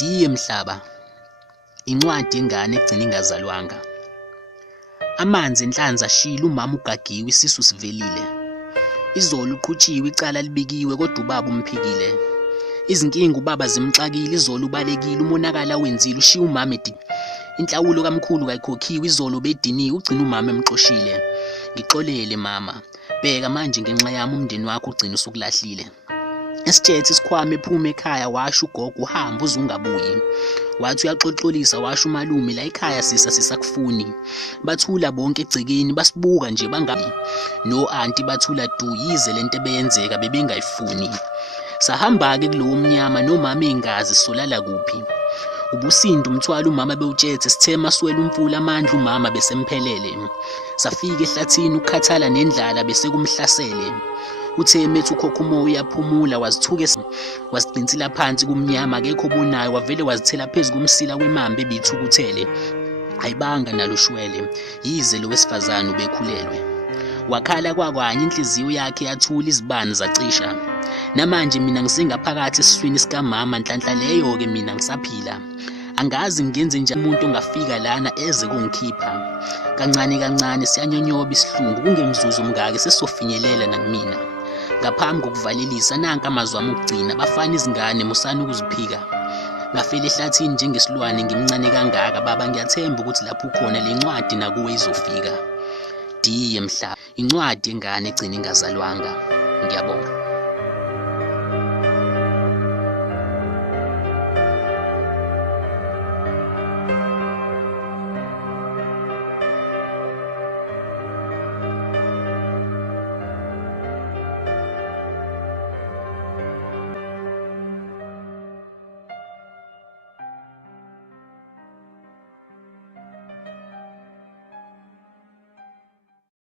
Diye Mhlaba, incwadi yengane egcina ingazalwanga. Amanzi enhlanzi ashila umama ugagiwe isisu sivelile. Izolo uqhutshiwe icala libikiwe kodwa ubaba umphikile. Izinkinga ubaba zimxakile, izolo ubalekile, umonakala wenzile ushiya umama inhlawulo kamkhulu kayikhokhiwe, izolo bediniwe ugcina umama emxoshile. Ngixolele mama, bheka manje ngenxa yami umndeni wakho ugcina usukulahlile. Esithethe isikhwama ephuma ekhaya washo ugogo uhamba uzungabuyi. Wathi uyaxoxolisa washo umalume la ekhaya sisakufuni. Bathula bonke egcekeni basibuka nje bangabi. No auntie bathula du yize lento ebeyenzeka bebengayifuni. Sahamba-ke kulowo mnyama nomama engazi solala kuphi. Ubusinda umthwalo umama bewutshethe sithema swela umfula amandla umama besemphelele. Safika ehlathini ukukhathala nendlala bese kumhlasele. Utheme ethi ukhokha umoya uyaphumula wazithuke waziqinsila phansi kumnyama akekho obonayo wavele wazithela phezu komsila wemambe ebithukuthele. Ayibanga nalushwele yize lo wesifazane ubekhulelwe. Wakhala kwakwanye inhliziyo yakhe yathula izibani zacisha. Namanje mina ngisengaphakathi esiswini sikamama nhlanhla leyo ke mina ngisaphila. Angazi ngenze njani umuntu ongafika lana eze kungikhipha. Kancane kancane siyanyonyoba isihlungu kungemzuzu mngake sesofinyelela nakumina. Ngaphambi kokuvalelisa nanka amazwi ami okugcina bafana izingane musana ukuziphika. Ngafela ehlathini njengesilwane ngimncane kangaka baba ngiyathemba ukuthi lapho ukhona le ncwadi nakuwe izofika. Diye Mhlaba, incwadi yengane egcina ingazalwanga. Ngiyabonga.